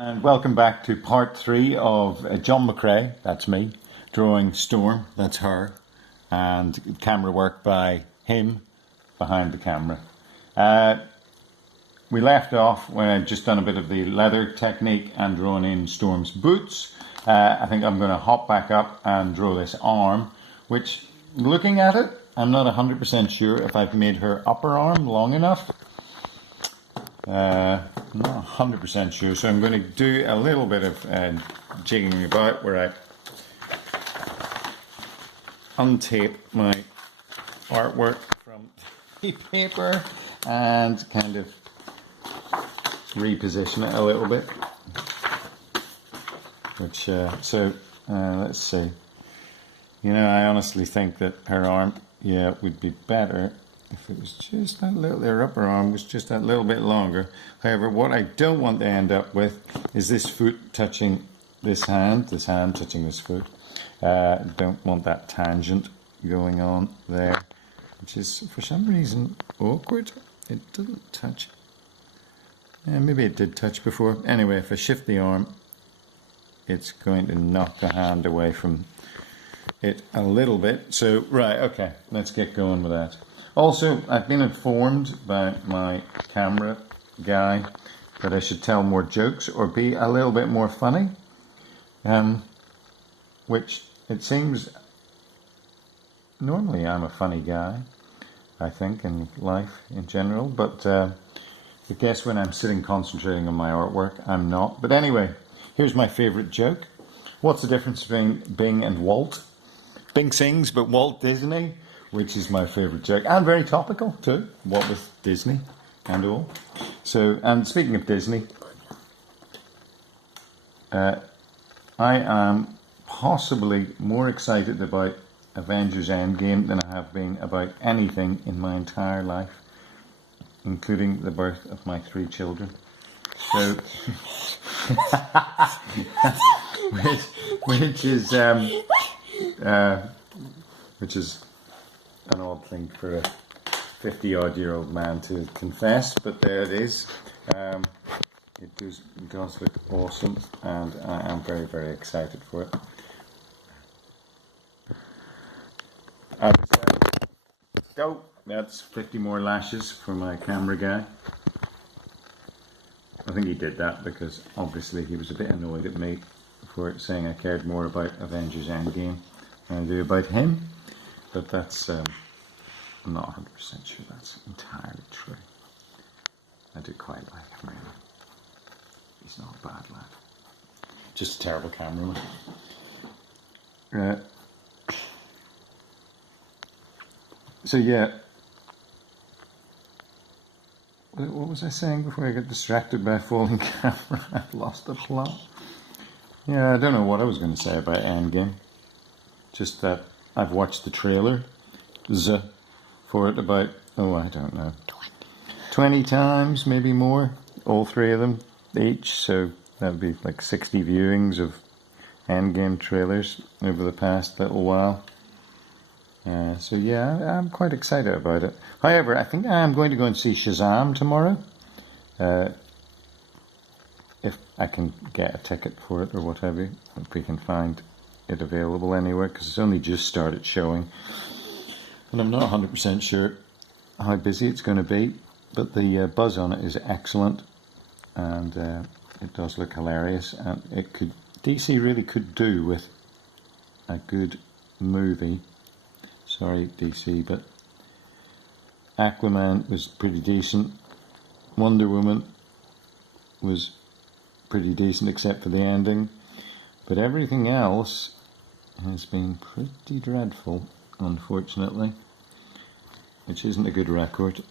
And welcome back to part 3 of John McCrae, that's me, drawing Storm, that's her, and camera work by him behind the camera. We left off when I'd just done a bit of the leather technique and drawn in Storm's boots. I think I'm going to hop back up and draw this arm, which, looking at it, I'm not 100% sure if I've made her upper arm long enough. I'm not 100% sure, so I'm going to do a little bit of jigging about where I untape my artwork from the paper and kind of reposition it a little bit. Which, let's see. You know, I honestly think that her arm, would be better if it was just that little, their upper arm was just that little bit longer. However, what I don't want to end up with is this foot touching this hand touching this foot. Don't want that tangent going on there, which is for some reason awkward. It doesn't touch. Maybe it did touch before. Anyway, if I shift the arm, it's going to knock the hand away from it a little bit. So, right, okay, let's get going with that. Also, I've been informed by my camera guy that I should tell more jokes or be a little bit more funny, which it seems normally I'm a funny guy, I think, in life in general, but I guess when I'm sitting concentrating on my artwork, I'm not. But anyway, here's my favourite joke. What's the difference between Bing and Walt? Bing sings, but Walt Disney, which is my favourite joke, and very topical too, what with Disney and all. So, and speaking of Disney, I am possibly more excited about Avengers Endgame than I have been about anything in my entire life, including the birth of my 3 children. So, which is an odd thing for a 50-odd-year-old man to confess, but there it is. It does look awesome, and I am very, very excited for it. That's 50 more lashes for my camera guy. I think he did that because obviously he was a bit annoyed at me for saying I cared more about Avengers Endgame than I do about him. But that's, I'm not 100% sure that's entirely true. I do quite like him, really. He's not a bad lad. Just a terrible cameraman. So yeah. What was I saying before I got distracted by a falling camera? I've lost the plot. Yeah, I don't know what I was going to say about Endgame. Just that I've watched the trailer for it about, I don't know, 20 times, maybe more. All 3 of them each. So that would be like 60 viewings of Endgame trailers over the past little while. So yeah, I'm quite excited about it. However, I think I am going to go and see Shazam tomorrow. If I can get a ticket for it or whatever, if we can find it available anywhere, because it's only just started showing. And I'm not 100% sure how busy it's going to be, but the buzz on it is excellent, and it does look hilarious, and DC really could do with a good movie. Sorry, DC, but Aquaman was pretty decent. Wonder Woman was pretty decent except for the ending. But everything else has been pretty dreadful, unfortunately. Which isn't a good record.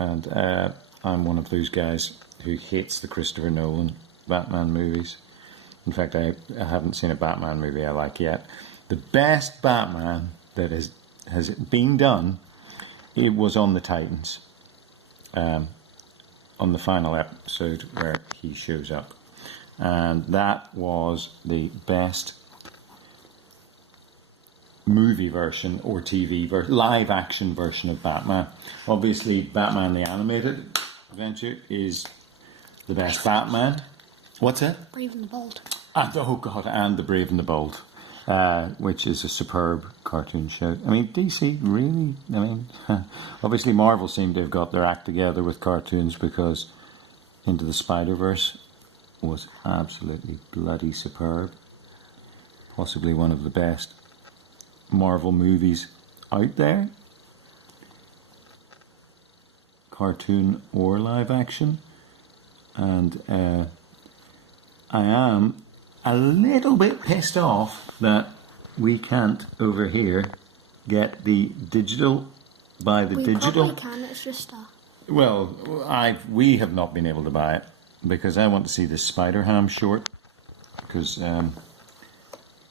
And I'm one of those guys who hates the Christopher Nolan Batman movies. In fact, I haven't seen a Batman movie I like yet. The best Batman that has been done, it was on the Titans, on the final episode where he shows up, and that was the best movie version or TV live action version of Batman. Obviously, Batman the Animated Adventure is the best Batman. What's that? Brave and the Bold. Oh God, and The Brave and the Bold, which is a superb cartoon show. I mean, DC really, obviously Marvel seemed to have got their act together with cartoons, because Into the Spider-Verse was absolutely bloody superb. Possibly one of the best Marvel movies out there. Cartoon or live action. And I am a little bit pissed off that we can't over here get the digital by the digital. We probably can, it's just Well, we have not been able to buy it because I want to see this Spider-Ham short, because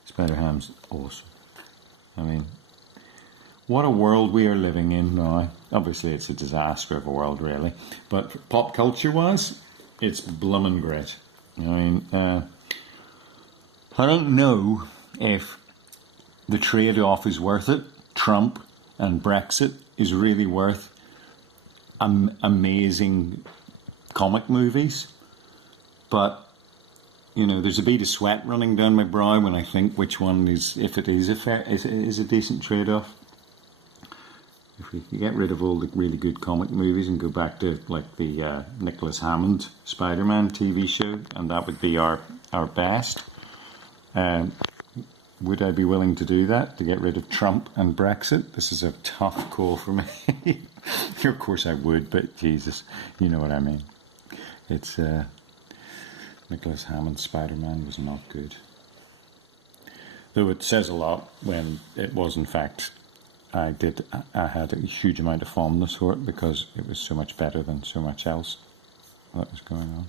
Spider-Ham's awesome. I mean, what a world we are living in now. Obviously, it's a disaster of a world, really. But pop culture-wise, it's bloomin' great. I mean, I don't know if the trade-off is worth it. Trump and Brexit is really worth amazing comic movies. But, you know, there's a bead of sweat running down my brow when I think which one is, if it is a decent trade-off. If we get rid of all the really good comic movies and go back to like the Nicholas Hammond Spider-Man TV show, and that would be our best. Would I be willing to do that, to get rid of Trump and Brexit? This is a tough call for me. Of course I would, but Jesus, you know what I mean. It's Nicholas Hammond's Spider-Man was not good. Though it says a lot when it was in fact. I had a huge amount of fondness for it because it was so much better than so much else that was going on.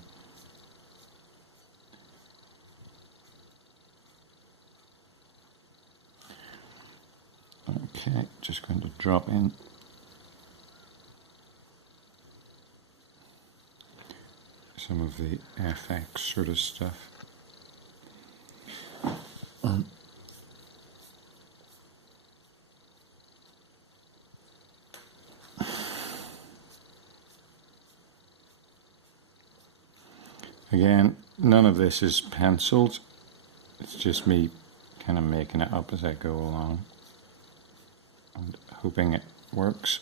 Okay, just going to drop in some of the FX sort of stuff. Again, none of this is penciled. It's just me kind of making it up as I go along and hoping it works.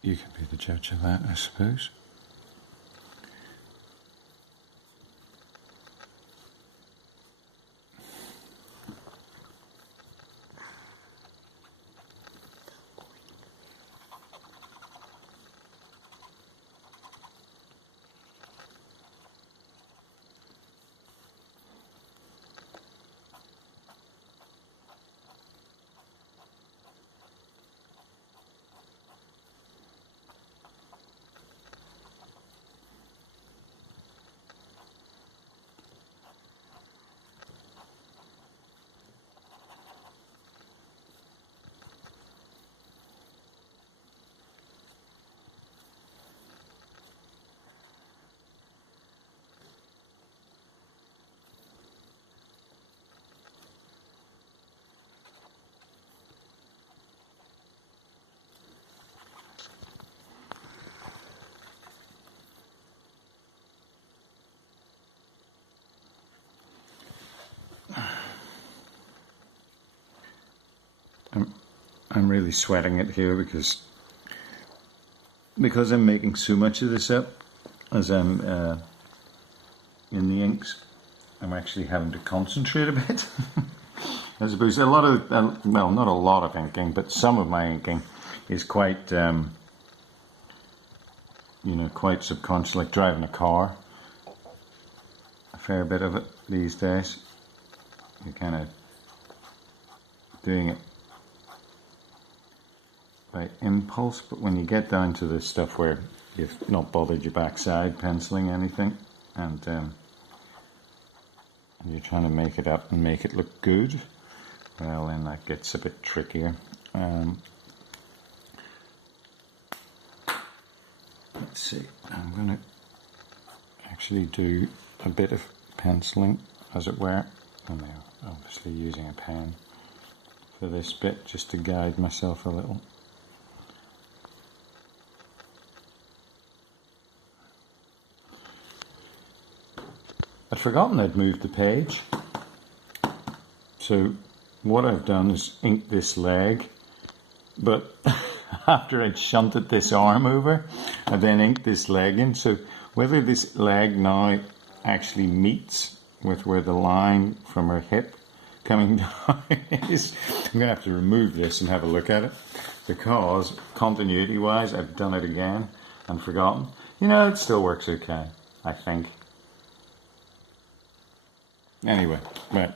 You can be the judge of that, I suppose. I'm really sweating it here because I'm making so much of this up as I'm in the inks. I'm actually having to concentrate a bit. I suppose a lot of, well, not a lot of inking, but some of my inking is quite, quite subconscious, like driving a car. A fair bit of it these days. You're kind of doing it by impulse, but when you get down to the stuff where you've not bothered your backside penciling anything, and you're trying to make it up and make it look good, well, then that gets a bit trickier. Let's see, I'm going to actually do a bit of penciling, as it were, and I'm obviously using a pen for this bit just to guide myself a little. I'd forgotten I'd moved the page. So what I've done is inked this leg, but after I'd shunted this arm over, I then inked this leg in. So whether this leg now actually meets with where the line from her hip coming down is, I'm going to have to remove this and have a look at it, because continuity wise I've done it again and forgotten. You know, it still works okay, I think. Anyway, right,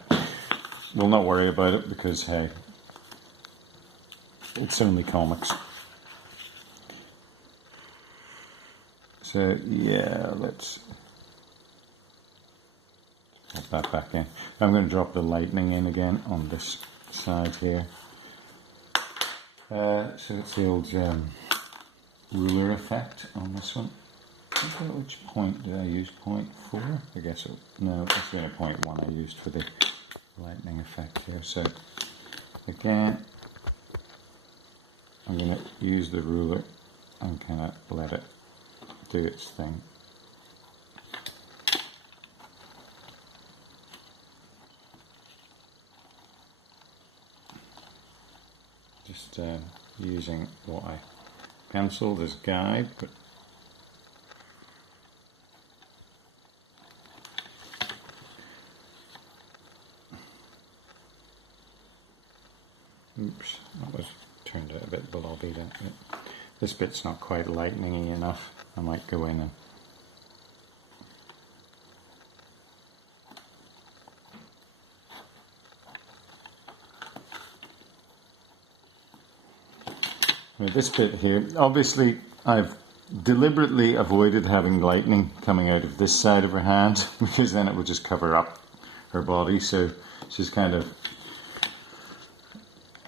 we'll not worry about it because, hey, it's only comics. So yeah, let's pop that back in. I'm going to drop the lightning in again on this side here. So it's the old ruler effect on this one. I forget which point did I use, 0.4? I guess it, no, it's the only 0.1 I used for the lightning effect here. So again, I'm going to use the ruler and kind of let it do its thing. Just using what I penciled as guide, but oops, that was turned out a bit blobby, that bit. This bit's not quite lightning-y enough. I might go in and this bit here, obviously I've deliberately avoided having lightning coming out of this side of her hand because then it would just cover up her body. So she's kind of,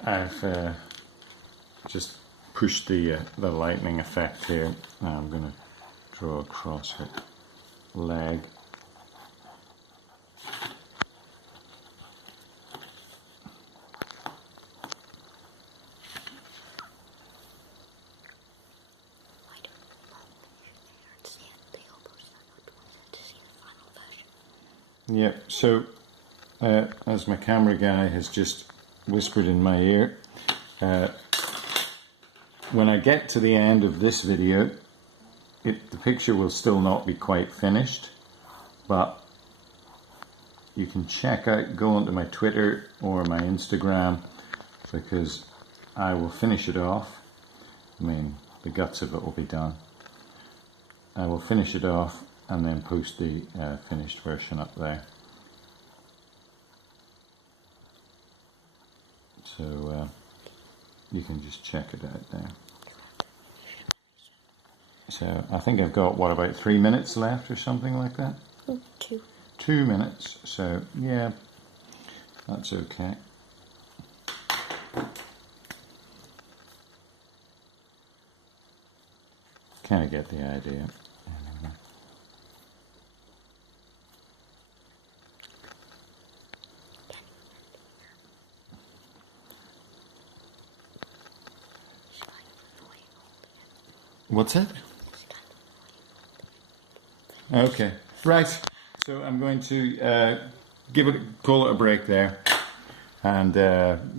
I've just pushed the lightning effect here. Now I'm going to draw across her leg. Yeah, so as my camera guy has just whispered in my ear, when I get to the end of this video, the picture will still not be quite finished, but you can check out, go onto my Twitter or my Instagram, because I will finish it off. I mean, the guts of it will be done. I will finish it off and then post the finished version up there. So you can just check it out there. So I think I've got, what, about 3 minutes left or something like that? 2. 2 minutes, so yeah, that's okay. Kind of get the idea. What's that? Okay, right. So I'm going to call it a break there, and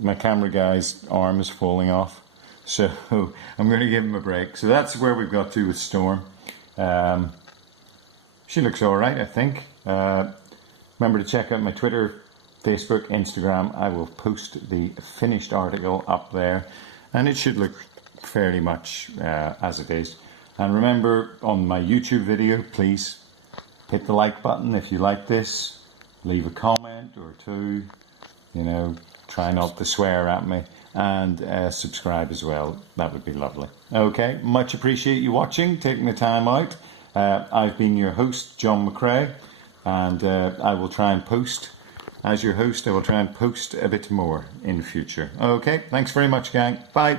my camera guy's arm is falling off, so I'm going to give him a break. So that's where we've got to with Storm. She looks all right, I think. Remember to check out my Twitter, Facebook, Instagram. I will post the finished article up there, and it should look fairly much as it is. And remember, on my YouTube video, please hit the like button if you like this. Leave a comment or two. You know, try not to swear at me, and subscribe as well. That would be lovely. Okay, much appreciate you watching, taking the time out. I've been your host, John McRae, and I will try and post, as your host, I will try and post a bit more in the future. Okay, thanks very much, gang. Bye.